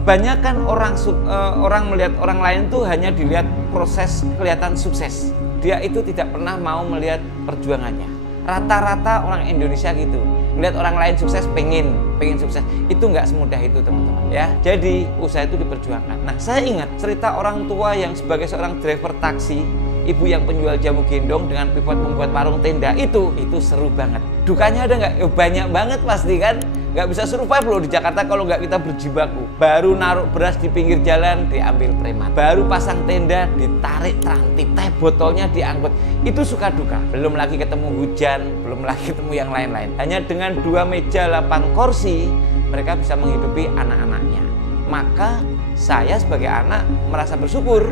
Kebanyakan orang melihat orang lain tuh hanya dilihat proses kelihatan sukses. Dia itu tidak pernah mau melihat perjuangannya. Rata-rata orang Indonesia gitu, melihat orang lain sukses pengen sukses. Itu nggak semudah itu teman-teman ya. Jadi usaha itu diperjuangkan. Nah, saya ingat cerita orang tua yang sebagai seorang driver taksi, ibu yang penjual jamu gendong dengan pivot membuat warung tenda, itu seru banget. Dukanya ada nggak? Banyak banget pasti kan. Nggak bisa survive loh di Jakarta kalau nggak kita berjibaku. Baru naruh beras di pinggir jalan diambil preman, baru pasang tenda ditarik transit, teh botolnya diangkut. Itu suka duka. Belum lagi ketemu hujan, belum lagi ketemu yang lain-lain. Hanya dengan 2 meja 8 kursi mereka bisa menghidupi anak-anaknya. Maka saya sebagai anak merasa bersyukur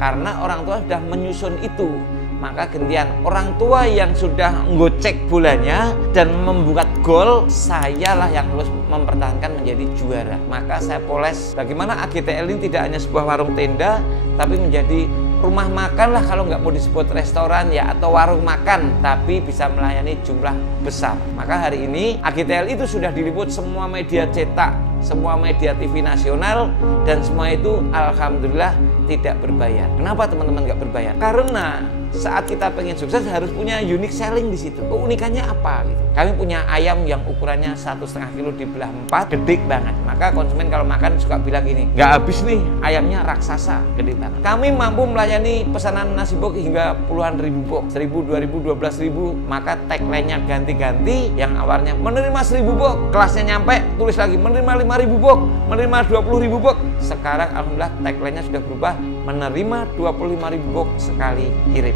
karena orang tua sudah menyusun itu. Maka gantian orang tua yang sudah ngocek bolanya dan membuat gol, sayalah yang harus mempertahankan menjadi juara. Maka saya poles bagaimana AGTL ini tidak hanya sebuah warung tenda, tapi menjadi rumah makan lah, kalau nggak mau disebut restoran ya, atau warung makan, tapi bisa melayani jumlah besar. Maka hari ini AGTL itu sudah diliput semua media cetak, semua media TV nasional, dan semua itu alhamdulillah tidak berbayar. Kenapa teman-teman nggak berbayar? Karena saat kita pengen sukses harus punya unique selling di situ. Keunikannya apa gitu? Kami punya ayam yang ukurannya 1,5 kilo dibelah 4, gede banget. Maka konsumen kalau makan suka bilang gini, nggak habis nih, ayamnya raksasa, gede banget. Kami mampu melayani pesanan nasi box hingga puluhan ribu box, 1.000, 2.000, 12.000. Maka tagline-nya ganti-ganti. Yang awalnya menerima 1.000 box, kelasnya nyampe tulis lagi menerima 5.000 box, menerima 20.000 box. Sekarang alhamdulillah tagline-nya sudah berubah, menerima 25.000 box sekali kirim.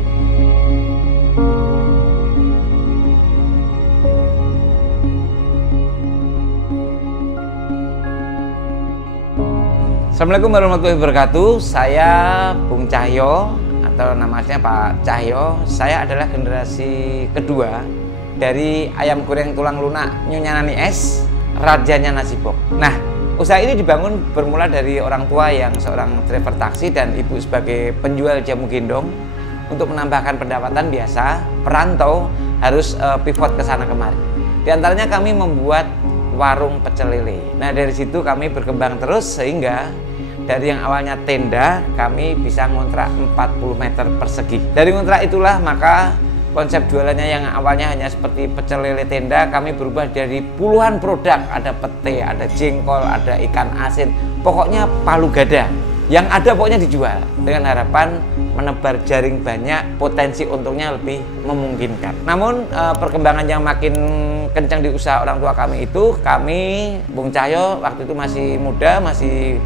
Assalamualaikum warahmatullahi wabarakatuh. Saya Bung Cahyo atau namanya Pak Cahyo. Saya adalah generasi kedua dari ayam goreng tulang lunak Nyonya Nani S, rajanya nasi box. Nah, usaha ini dibangun bermula dari orang tua yang seorang driver taksi dan ibu sebagai penjual jamu gendong. Untuk menambahkan pendapatan biasa, perantau harus pivot ke sana kemari. Di antaranya kami membuat warung pecel lele. Nah, dari situ kami berkembang terus sehingga dari yang awalnya tenda kami bisa ngontrak 40 meter persegi. Dari ngontrak itulah maka konsep jualannya yang awalnya hanya seperti pecel lele tenda, kami berubah dari puluhan produk. Ada pete, ada jengkol, ada ikan asin, pokoknya palu gada. Yang ada pokoknya dijual dengan harapan menebar jaring banyak, potensi untungnya lebih memungkinkan. Namun perkembangan yang makin kencang di usaha orang tua kami itu, kami Bung Cahyo waktu itu masih muda, masih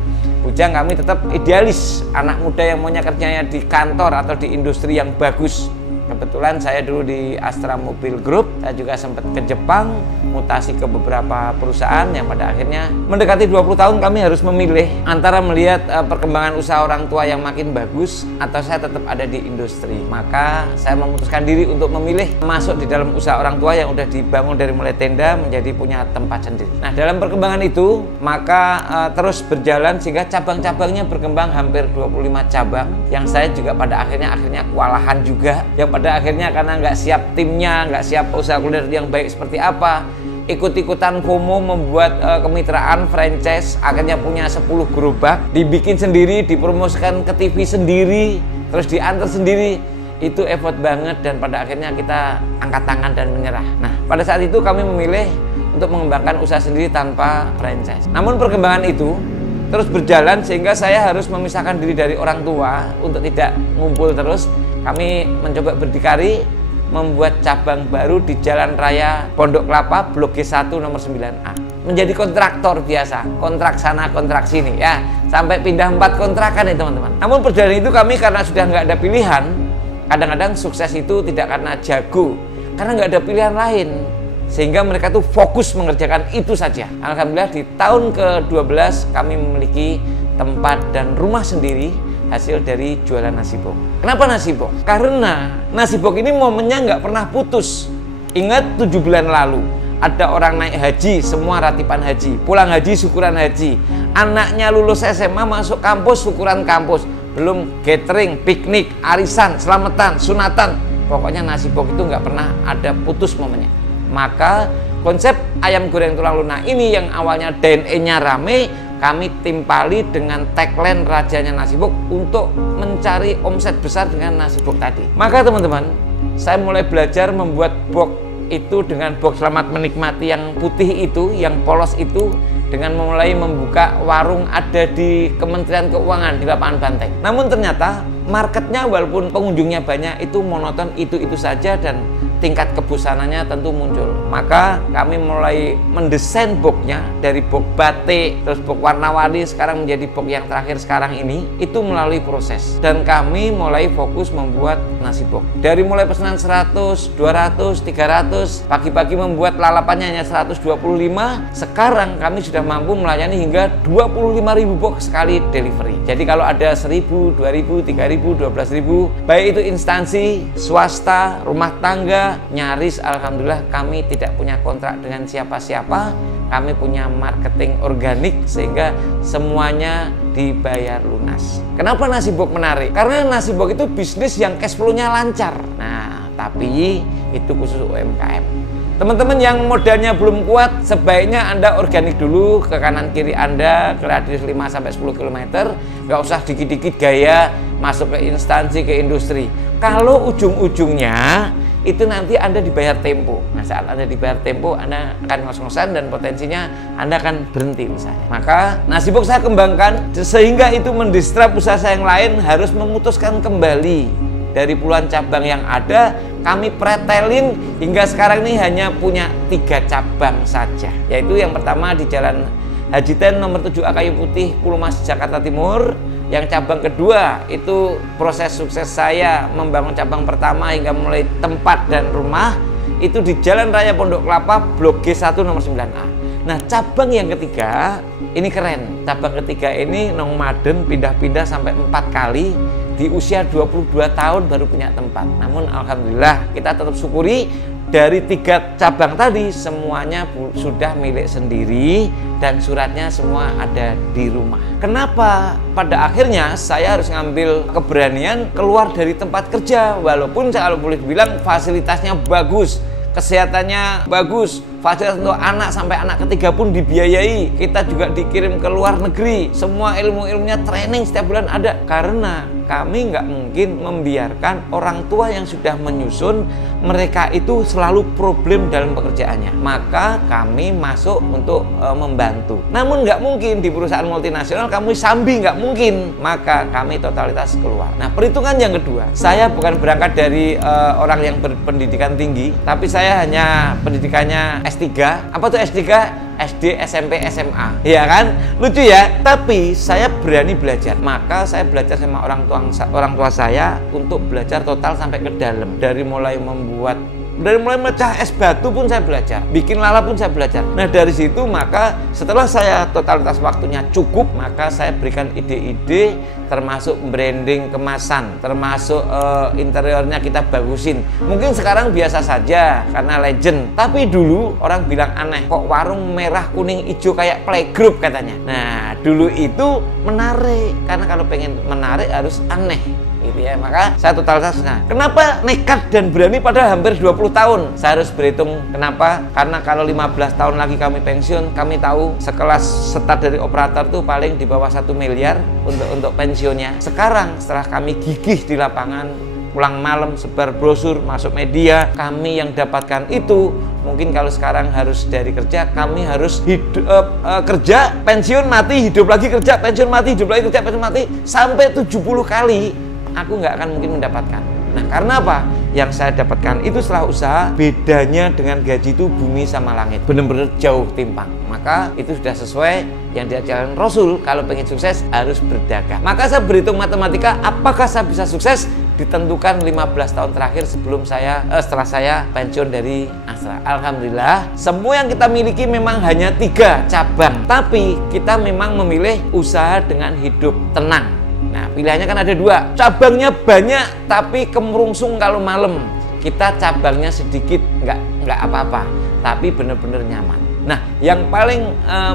bujang, kami tetap idealis, anak muda yang maunya kerjanya di kantor atau di industri yang bagus. Kebetulan saya dulu di Astra Mobil Group, saya juga sempat ke Jepang, mutasi ke beberapa perusahaan yang pada akhirnya mendekati 20 tahun kami harus memilih antara melihat perkembangan usaha orang tua yang makin bagus atau saya tetap ada di industri. Maka saya memutuskan diri untuk memilih masuk di dalam usaha orang tua yang udah dibangun dari mulai tenda menjadi punya tempat sendiri. Nah, dalam perkembangan itu maka terus berjalan sehingga cabang-cabangnya berkembang hampir 25 cabang yang saya juga pada akhirnya kewalahan juga, yang pada akhirnya karena nggak siap timnya, nggak siap usaha kuliner yang baik seperti apa, ikut-ikutan FOMO membuat kemitraan franchise, akhirnya punya 10 gerobak, dibikin sendiri, dipromosikan ke TV sendiri, terus diantar sendiri. Itu effort banget dan pada akhirnya kita angkat tangan dan menyerah. Nah, pada saat itu kami memilih untuk mengembangkan usaha sendiri tanpa franchise. Namun perkembangan itu terus berjalan sehingga saya harus memisahkan diri dari orang tua untuk tidak ngumpul terus. Kami mencoba berdikari membuat cabang baru di Jalan Raya Pondok Kelapa Blok G1 nomor 9A. Menjadi kontraktor biasa, kontrak sana kontrak sini ya, sampai pindah 4 kontrakan ya teman-teman. Namun perjalanan itu kami karena sudah nggak ada pilihan, kadang-kadang sukses itu tidak karena jago, karena nggak ada pilihan lain. Sehingga mereka tuh fokus mengerjakan itu saja. Alhamdulillah di tahun ke-12 kami memiliki tempat dan rumah sendiri hasil dari jualan nasi box. Kenapa nasi box? Karena nasi box ini momennya nggak pernah putus. Ingat 7 bulan lalu ada orang naik haji, semua ratipan haji, pulang haji syukuran haji, anaknya lulus SMA masuk kampus syukuran kampus, belum catering, piknik, arisan, selamatan, sunatan, pokoknya nasi box itu nggak pernah ada putus momennya. Maka konsep ayam goreng tulang lunak ini yang awalnya DNA-nya rame kami timpali dengan tagline rajanya nasi bok untuk mencari omset besar dengan nasi bok tadi. Maka teman-teman, saya mulai belajar membuat bok itu dengan bok selamat menikmati yang putih itu, yang polos itu, dengan mulai membuka warung ada di Kementerian Keuangan di lapangan Banteng. Namun ternyata marketnya walaupun pengunjungnya banyak itu monoton itu saja dan tingkat kebosanannya tentu muncul. Maka kami mulai mendesain boknya dari bok batik, terus bok warna-warni, sekarang menjadi bok yang terakhir sekarang ini, itu melalui proses. Dan kami mulai fokus membuat nasi bok. Dari mulai pesanan 100, 200, 300, pagi-pagi membuat lalapannya hanya 125, sekarang kami sudah mampu melayani hingga 25.000 bok sekali delivery. Jadi kalau ada 1.000, 2.000, 3.000, 12.000, baik itu instansi, swasta, rumah tangga, nyaris alhamdulillah kami tidak punya kontrak dengan siapa-siapa. Kami punya marketing organik sehingga semuanya dibayar lunas. Kenapa nasi bok menarik? Karena nasi bok itu bisnis yang cash flow-nya lancar. Nah, tapi itu khusus UMKM. Teman-teman yang modalnya belum kuat, sebaiknya Anda organik dulu ke kanan kiri Anda, ke radius 5-10 km. Nggak usah dikit-dikit gaya masuk ke instansi, ke industri. Kalau ujung-ujungnya itu nanti Anda dibayar tempo. Nah, saat Anda dibayar tempo, Anda akan ngos-ngosan dan potensinya Anda akan berhenti usahanya. Maka nasi bok saya kembangkan sehingga itu mendistrap usaha saya yang lain harus memutuskan kembali dari puluhan cabang yang ada. Kami pretelin hingga sekarang ini hanya punya 3 cabang saja. Yaitu yang pertama di Jalan Haji Ten nomor 7A Kayu Putih, Pulau Mas, Jakarta Timur. Yang cabang kedua itu proses sukses saya membangun cabang pertama hingga mulai tempat dan rumah itu di Jalan Raya Pondok Kelapa Blok G1 nomor 9A. Nah, cabang yang ketiga ini keren. Cabang ketiga ini nomaden pindah-pindah sampai 4 kali di usia 22 tahun baru punya tempat. Namun alhamdulillah kita tetap syukuri dari 3 cabang tadi semuanya sudah milik sendiri dan suratnya semua ada di rumah. Kenapa? Pada akhirnya saya harus ngambil keberanian keluar dari tempat kerja, walaupun kalau boleh dibilang fasilitasnya bagus, kesehatannya bagus, fasilitas untuk anak sampai anak ketiga pun dibiayai. Kita juga dikirim ke luar negeri, semua ilmu-ilmunya training setiap bulan ada. Karena kami nggak mungkin membiarkan orang tua yang sudah menyusun, mereka itu selalu problem dalam pekerjaannya. Maka kami masuk untuk membantu. Namun nggak mungkin di perusahaan multinasional kamu sambi, nggak mungkin. Maka kami totalitas keluar. Nah, perhitungan yang kedua, saya bukan berangkat dari orang yang berpendidikan tinggi, tapi saya hanya pendidikannya S3. Apa tuh S3? SD, SMP, SMA, ya kan? Lucu ya? Tapi saya berani belajar. Maka saya belajar sama orang tua saya untuk belajar total sampai ke dalam. Dari mulai mecah es batu pun saya belajar, bikin lala pun saya belajar. Nah, dari situ maka setelah saya totalitas waktunya cukup, maka saya berikan ide-ide termasuk branding kemasan, termasuk interiornya kita bagusin. Mungkin sekarang biasa saja karena legend, tapi dulu orang bilang aneh, kok warung merah kuning hijau kayak playgroup katanya. Nah, dulu itu menarik, karena kalau pengen menarik harus aneh gitu ya. Maka saya totalitas. Nah, kenapa nekat dan berani padahal hampir 20 tahun? Saya harus berhitung kenapa? Karena kalau 15 tahun lagi kami pensiun, kami tahu sekelas start dari operator tuh paling di bawah 1 miliar untuk pensiunnya. Sekarang setelah kami gigih di lapangan, pulang malam sebar brosur, masuk media, kami yang dapatkan itu mungkin kalau sekarang harus dari kerja, kami harus kerja, pensiun, mati, hidup lagi, kerja, pensiun, mati, hidup lagi, kerja, pensiun, mati, sampai 70 kali. Aku nggak akan mungkin mendapatkan. Nah, karena apa? Yang saya dapatkan itu setelah usaha, bedanya dengan gaji itu bumi sama langit, benar-benar jauh timpang. Maka itu sudah sesuai yang diajarkan Rasul, kalau pengen sukses harus berdagang. Maka saya berhitung matematika, apakah saya bisa sukses? Ditentukan 15 tahun terakhir setelah saya pensiun dari Astra. Alhamdulillah, semua yang kita miliki memang hanya 3 cabang, tapi kita memang memilih usaha dengan hidup tenang. Nah, pilihannya kan ada 2, cabangnya banyak tapi kemerungsung kalau malam. Kita cabangnya sedikit, nggak apa-apa, tapi benar-benar nyaman. Nah, yang paling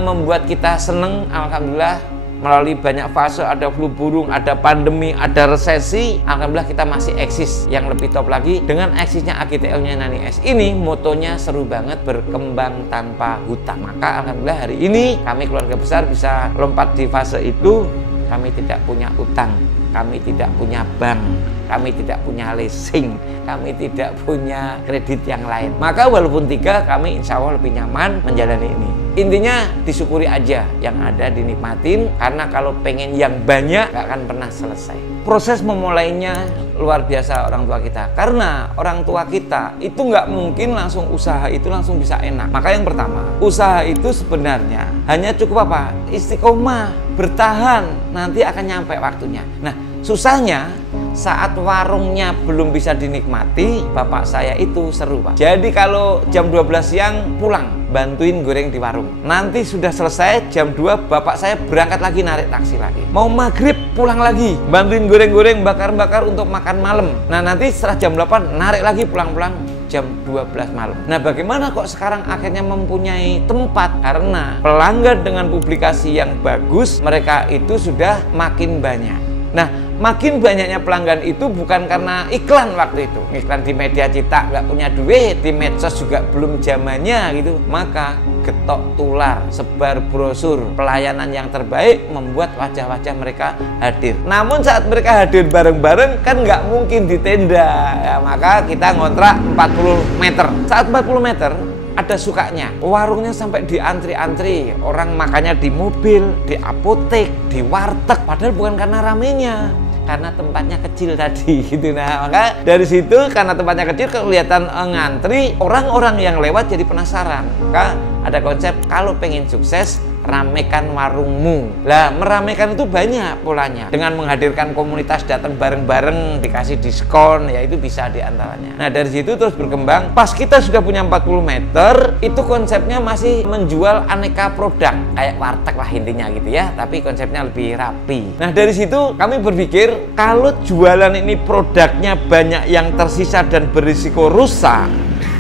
membuat kita seneng, alhamdulillah, melalui banyak fase, ada flu burung, ada pandemi, ada resesi, alhamdulillah kita masih eksis. Yang lebih top lagi, dengan eksisnya AGTL Nyunyana Es ini, motonya seru banget, berkembang tanpa hutang. Maka alhamdulillah hari ini kami keluarga besar bisa lompat di fase itu. Kami tidak punya utang, kami tidak punya bank, kami tidak punya leasing, kami tidak punya kredit yang lain. Maka walaupun 3, kami insya Allah lebih nyaman menjalani ini. Intinya disyukuri aja, yang ada dinikmatin, karena kalau pengen yang banyak gak akan pernah selesai. Proses memulainya luar biasa orang tua kita, karena orang tua kita itu nggak mungkin langsung usaha itu langsung bisa enak. Maka yang pertama, usaha itu sebenarnya hanya cukup apa? Istiqomah, bertahan, nanti akan nyampe waktunya. Nah, susahnya saat warungnya belum bisa dinikmati, bapak saya itu seru, Pak. Jadi kalau jam 12 siang pulang, bantuin goreng di warung. Nanti sudah selesai jam 2, bapak saya berangkat lagi narik taksi lagi. Mau maghrib pulang lagi, bantuin goreng-goreng, bakar-bakar untuk makan malam. Nah nanti setelah jam 8 narik lagi pulang-pulang jam 12 malam. Nah bagaimana kok sekarang akhirnya mempunyai tempat? Karena pelanggan dengan publikasi yang bagus, mereka itu sudah makin banyak. Nah makin banyaknya pelanggan itu bukan karena iklan waktu itu. Iklan di media cetak nggak punya duit, di medsos juga belum zamannya gitu. Maka getok tular, sebar brosur, pelayanan yang terbaik membuat wajah-wajah mereka hadir. Namun saat mereka hadir bareng-bareng kan nggak mungkin di tenda. Ya, maka kita ngontrak 40 meter. Saat 40 meter ada sukanya, warungnya sampai diantri-antri, orang makannya di mobil, di apotek, di warteg, padahal bukan karena ramenya, karena tempatnya kecil tadi gitu. Nah maka dari situ karena tempatnya kecil kelihatan ngantri, orang-orang yang lewat jadi penasaran. Maka ada konsep kalau pengen sukses, ramekan warungmu. Lah meramekan itu banyak polanya, dengan menghadirkan komunitas datang bareng-bareng, dikasih diskon, ya itu bisa diantaranya. Nah dari situ terus berkembang. Pas kita sudah punya 40 meter, itu konsepnya masih menjual aneka produk kayak warteg lah intinya gitu ya, tapi konsepnya lebih rapi. Nah dari situ kami berpikir kalau jualan ini produknya banyak yang tersisa dan berisiko rusak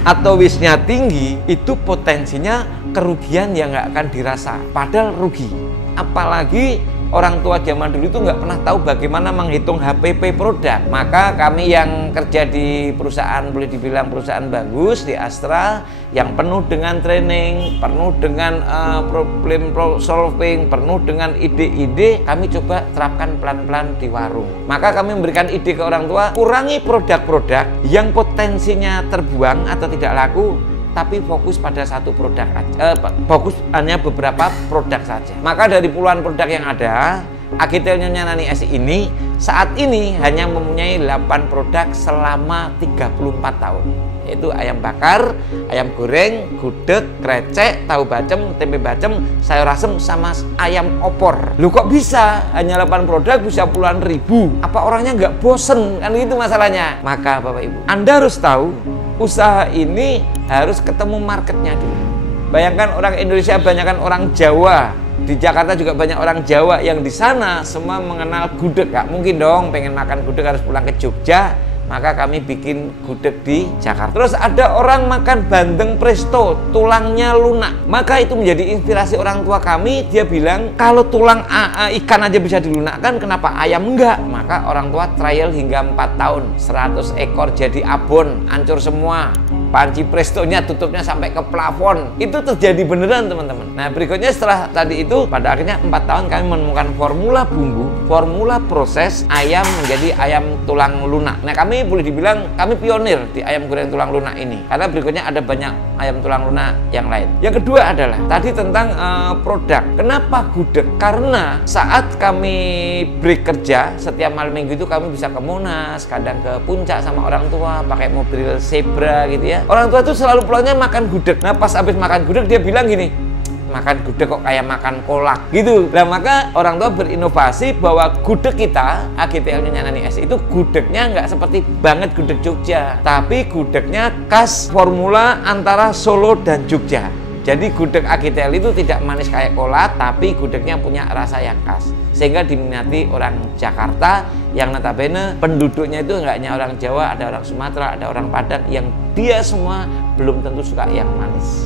atau wisnya tinggi, itu potensinya kerugian yang nggak akan dirasa, padahal rugi. Apalagi orang tua zaman dulu itu nggak pernah tahu bagaimana menghitung HPP produk. Maka kami yang kerja di perusahaan, boleh dibilang perusahaan bagus di Astra, yang penuh dengan training, penuh dengan problem solving, penuh dengan ide-ide, kami coba terapkan pelan-pelan di warung. Maka kami memberikan ide ke orang tua, kurangi produk-produk yang potensinya terbuang atau tidak laku, tapi fokus pada satu produk aja, fokus hanya beberapa produk saja. Maka dari puluhan produk yang ada, AGTL Nyunyana Es ini saat ini hanya mempunyai 8 produk selama 34 tahun, yaitu ayam bakar, ayam goreng, gudeg, krecek, tahu bacem, tempe bacem, sayur asem, sama ayam opor. Loh kok bisa? Hanya 8 produk bisa puluhan ribu. Apa orangnya nggak bosen? Kan itu masalahnya. Maka Bapak Ibu, Anda harus tahu, usaha ini harus ketemu marketnya dulu. Bayangkan orang Indonesia banyakkan orang Jawa, di Jakarta juga banyak orang Jawa yang di sana semua mengenal gudeg. Gak mungkin dong pengen makan gudeg harus pulang ke Jogja. Maka kami bikin gudeg di Jakarta. Terus ada orang makan bandeng presto, tulangnya lunak. Maka itu menjadi inspirasi orang tua kami. Dia bilang kalau tulang ikan aja bisa dilunakkan, kenapa ayam enggak? Maka orang tua trial hingga 4 tahun, 100 ekor jadi abon, hancur semua. Panci prestonya tutupnya sampai ke plafon. Itu terjadi beneran teman-teman. Nah berikutnya setelah tadi itu, pada akhirnya 4 tahun kami menemukan formula bumbu, formula proses ayam menjadi ayam tulang lunak. Nah kami boleh dibilang kami pionir di ayam goreng tulang lunak ini, karena berikutnya ada banyak ayam tulang lunak yang lain. Yang kedua adalah tadi tentang produk. Kenapa gudeg? Karena saat kami break kerja setiap malam minggu itu kami bisa ke Monas, kadang ke Puncak sama orang tua pakai mobil Zebra gitu ya. Orang tua itu selalu pulangnya makan gudeg. Nah pas habis makan gudeg dia bilang gini, makan gudeg kok kayak makan kolak gitu. Nah maka orang tua berinovasi bahwa gudeg kita AGTL Nyunyana Es itu gudegnya nggak seperti banget gudeg Jogja, tapi gudegnya khas formula antara Solo dan Jogja. Jadi gudeg AGTL itu tidak manis kayak kolak, tapi gudegnya punya rasa yang khas, sehingga diminati orang Jakarta yang notabene penduduknya itu nggak hanya orang Jawa, ada orang Sumatera, ada orang Padang, yang dia semua belum tentu suka yang manis.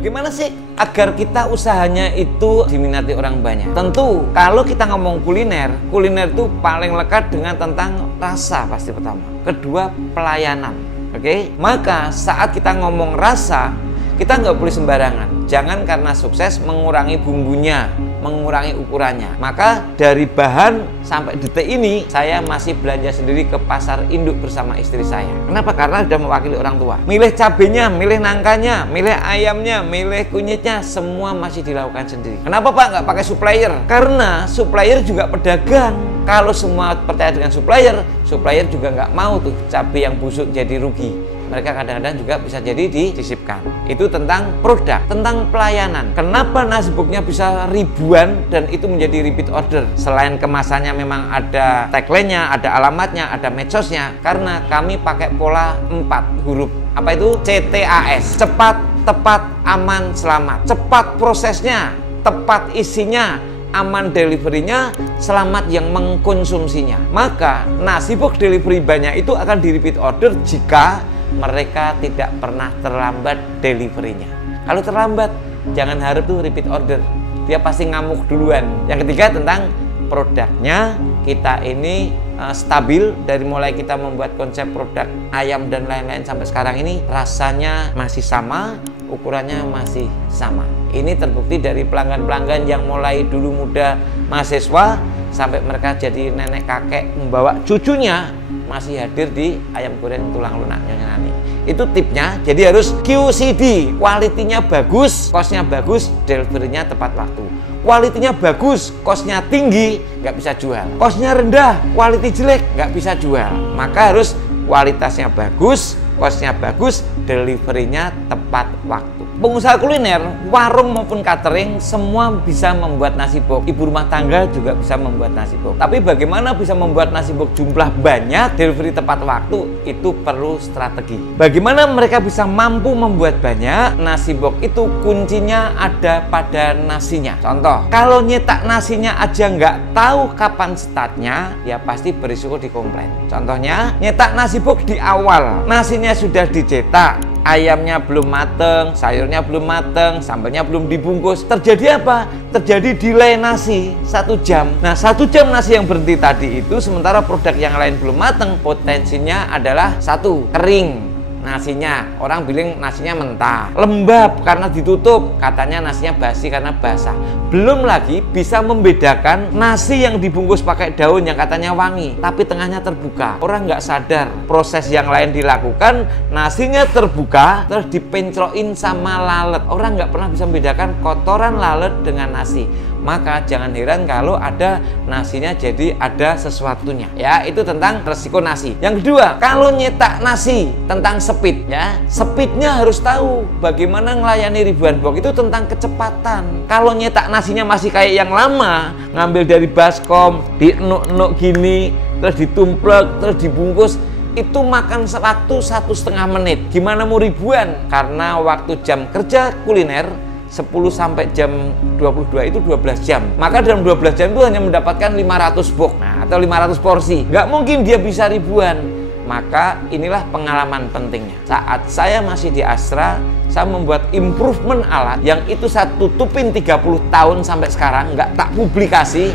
Bagaimana sih agar kita usahanya itu diminati orang banyak? Tentu kalau kita ngomong kuliner, kuliner itu paling lekat dengan tentang rasa pasti pertama. Kedua, pelayanan. Oke? Maka saat kita ngomong rasa, kita nggak boleh sembarangan. Jangan karena sukses mengurangi bumbunya, mengurangi ukurannya. Maka dari bahan sampai detik ini saya masih belanja sendiri ke pasar induk bersama istri saya. Kenapa? Karena sudah mewakili orang tua. Milih cabenya, milih nangkanya, milih ayamnya, milih kunyitnya, semua masih dilakukan sendiri. Kenapa Pak nggak pakai supplier? Karena supplier juga pedagang. Kalau semua percaya dengan supplier, supplier juga nggak mau tuh cabai yang busuk jadi rugi. Mereka kadang-kadang juga bisa jadi disisipkan. Itu tentang produk, tentang pelayanan. Kenapa nasi boxnya bisa ribuan dan itu menjadi repeat order? Selain kemasannya memang ada tagline-nya, ada alamatnya, ada medsosnya. Karena kami pakai pola 4 huruf. Apa itu? CTAS. Cepat, tepat, aman, selamat. Cepat prosesnya, tepat isinya, aman deliverynya, selamat yang mengkonsumsinya. Maka nasi box delivery banyak itu akan di repeat order jika mereka tidak pernah terlambat deliverynya. Kalau terlambat, jangan harap tuh repeat order. Dia pasti ngamuk duluan. Yang ketiga tentang produknya, kita ini stabil. Dari mulai kita membuat konsep produk ayam dan lain-lain sampai sekarang ini rasanya masih sama, ukurannya masih sama. Ini terbukti dari pelanggan-pelanggan yang mulai dulu muda mahasiswa sampai mereka jadi nenek kakek membawa cucunya masih hadir di ayam goreng tulang lunak Nyonya Nani. Itu tipnya. Jadi harus QCD, kualitinya bagus, kosnya bagus, deliverynya tepat waktu. Kualitinya bagus, kosnya tinggi, nggak bisa jual. Kosnya rendah, kualiti jelek, nggak bisa jual. Maka harus kualitasnya bagus, kosnya bagus, deliverynya tepat waktu. Pengusaha kuliner, warung maupun catering, semua bisa membuat nasi box. Ibu rumah tangga juga bisa membuat nasi box. Tapi bagaimana bisa membuat nasi box jumlah banyak, delivery tepat waktu, itu perlu strategi. Bagaimana mereka bisa mampu membuat banyak, nasi box itu kuncinya ada pada nasinya. Contoh, kalau nyetak nasinya aja nggak tahu kapan startnya, ya pasti berisiko dikomplain. Contohnya, nyetak nasi box di awal, nasinya sudah dicetak, ayamnya belum mateng, sayurnya belum mateng, sambalnya belum dibungkus. Terjadi apa? Terjadi delay nasi 1 jam. Nah, 1 jam nasi yang berhenti tadi itu, sementara produk yang lain belum mateng, potensinya adalah 1, kering nasinya. Orang bilang nasinya mentah, lembab karena ditutup, katanya nasinya basi karena basah. Belum lagi bisa membedakan nasi yang dibungkus pakai daun yang katanya wangi tapi tengahnya terbuka. Orang nggak sadar proses yang lain dilakukan, nasinya terbuka terus dipencroin sama lalat. Orang nggak pernah bisa membedakan kotoran lalat dengan nasi. Maka jangan heran kalau ada nasinya jadi ada sesuatunya. Ya, itu tentang resiko nasi. Yang kedua, kalau nyetak nasi tentang speed, ya, speednya harus tahu bagaimana melayani ribuan box. Itu tentang kecepatan. Kalau nyetak nasinya masih kayak yang lama, ngambil dari baskom, dienuk-enuk gini, terus ditumplek, terus dibungkus, itu makan waktu 1,5 menit. Gimana mau ribuan? Karena waktu jam kerja kuliner 10 sampai jam 22 itu 12 jam. Maka dalam 12 jam itu hanya mendapatkan 500 box, atau 500 porsi. Nggak mungkin dia bisa ribuan. Maka inilah pengalaman pentingnya. Saat saya masih di Astra, saya membuat improvement alat yang itu saya tutupin 30 tahun sampai sekarang, nggak tak publikasi,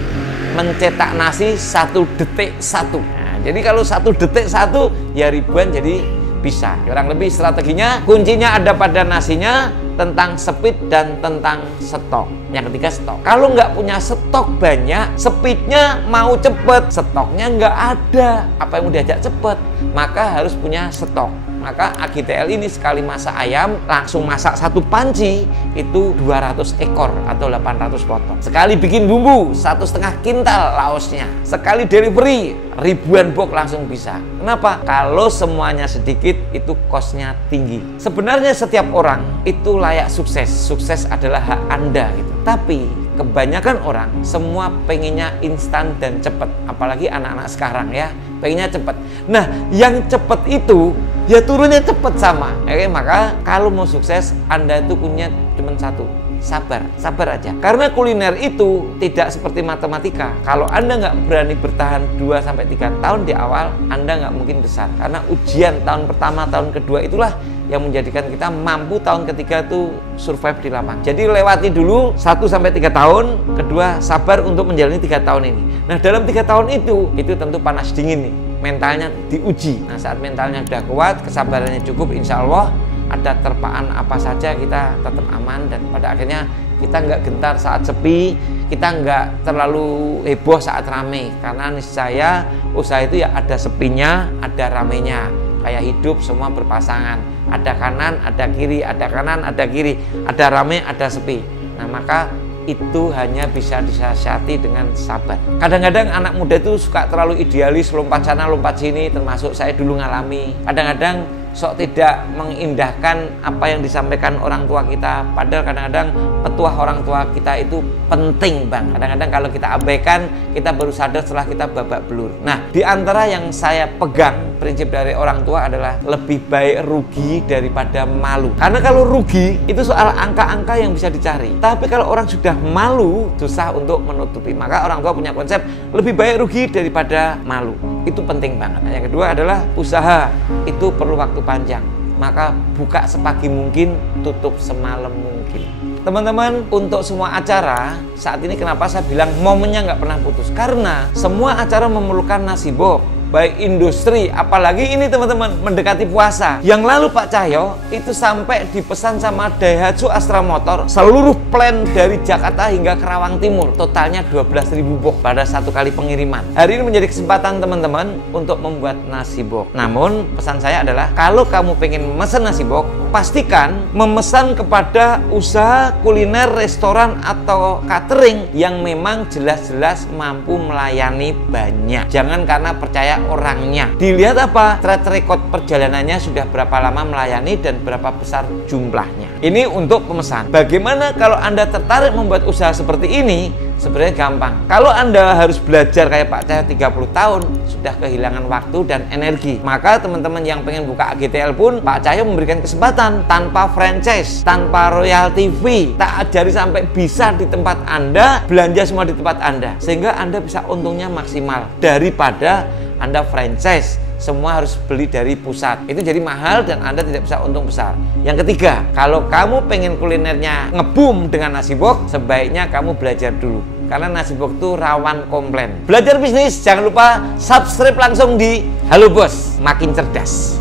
mencetak nasi 1 detik 1. Nah, jadi kalau 1 detik 1, ya ribuan jadi bisa. Kurang lebih strateginya, kuncinya ada pada nasinya, tentang speed dan tentang stok. Yang ketiga, stok. Kalau nggak punya stok banyak, speednya mau cepet, stoknya nggak ada, apa yang mau diajak cepet, maka harus punya stok. Maka AGTL ini sekali masak ayam, langsung masak 1 panci, itu 200 ekor atau 800 potong. Sekali bikin bumbu, 1,5 kintal laosnya. Sekali delivery, ribuan box langsung bisa. Kenapa? Kalau semuanya sedikit, itu kosnya tinggi. Sebenarnya setiap orang itu layak sukses. Sukses adalah hak Anda gitu. Tapi kebanyakan orang semua pengennya instan dan cepat. Apalagi anak-anak sekarang ya, pengennya cepat. Nah, yang cepat itu ya turunnya cepat sama. Oke, maka kalau mau sukses, Anda itu punya cuma satu, sabar aja. Karena kuliner itu tidak seperti matematika. Kalau Anda nggak berani bertahan 2-3 tahun di awal, Anda nggak mungkin besar. Karena ujian tahun pertama, tahun kedua itulah yang menjadikan kita mampu tahun ketiga itu survive di lapangan. Jadi lewati dulu 1-3 tahun, kedua sabar untuk menjalani 3 tahun ini. Nah, dalam 3 tahun itu tentu panas dingin nih, mentalnya diuji. Nah, saat mentalnya sudah kuat, kesabarannya cukup, insya Allah ada terpaan apa saja kita tetap aman, dan pada akhirnya kita nggak gentar saat sepi, kita nggak terlalu heboh saat rame, karena niscaya usaha itu ya ada sepinya, ada ramenya. Kayak hidup semua berpasangan, ada kanan, ada kiri, ada kanan, ada kiri, ada rame, ada sepi. Nah, maka itu hanya bisa disiasati dengan sabar. Kadang-kadang anak muda itu suka terlalu idealis, lompat sana, lompat sini, termasuk saya dulu ngalami. Kadang-kadang sok tidak mengindahkan apa yang disampaikan orang tua kita, padahal kadang-kadang petuah orang tua kita itu penting banget. Kadang-kadang kalau kita abaikan, kita baru sadar setelah kita babak belur. Nah, di antara yang saya pegang prinsip dari orang tua adalah lebih baik rugi daripada malu. Karena kalau rugi itu soal angka-angka yang bisa dicari, tapi kalau orang sudah malu susah untuk menutupi. Maka orang tua punya konsep lebih baik rugi daripada malu. Itu penting banget. Nah, yang kedua adalah usaha itu perlu waktu panjang, maka buka sepagi mungkin, tutup semalam mungkin. Teman-teman, untuk semua acara saat ini kenapa saya bilang momennya nggak pernah putus, karena semua acara memerlukan nasibok, baik industri, apalagi ini teman-teman mendekati puasa. Yang lalu Pak Cahyo itu sampai dipesan sama Daihatsu Astra Motor seluruh plan dari Jakarta hingga Kerawang Timur, totalnya 12.000 box pada satu kali pengiriman. Hari ini menjadi kesempatan teman-teman untuk membuat nasi box. Namun pesan saya adalah kalau kamu pengen mesen nasi box, pastikan memesan kepada usaha kuliner, restoran atau catering yang memang jelas-jelas mampu melayani banyak. Jangan karena percaya orangnya. Dilihat apa? Track record perjalanannya sudah berapa lama melayani dan berapa besar jumlahnya. Ini untuk pemesan. Bagaimana kalau Anda tertarik membuat usaha seperti ini? Sebenarnya gampang. Kalau Anda harus belajar kayak Pak Cahyo 30 tahun, sudah kehilangan waktu dan energi. Maka teman-teman yang pengen buka AGTL pun, Pak Cahyo memberikan kesempatan tanpa franchise, tanpa royalty fee. Tak ajari sampai bisa di tempat Anda, belanja semua di tempat Anda. Sehingga Anda bisa untungnya maksimal. Daripada Anda franchise, semua harus beli dari pusat. Itu jadi mahal dan Anda tidak bisa untung besar. Yang ketiga, kalau kamu pengen kulinernya ngebum dengan nasi box, sebaiknya kamu belajar dulu. Karena nasi box itu rawan komplain. Belajar bisnis, jangan lupa subscribe langsung di Halo Bos, makin cerdas.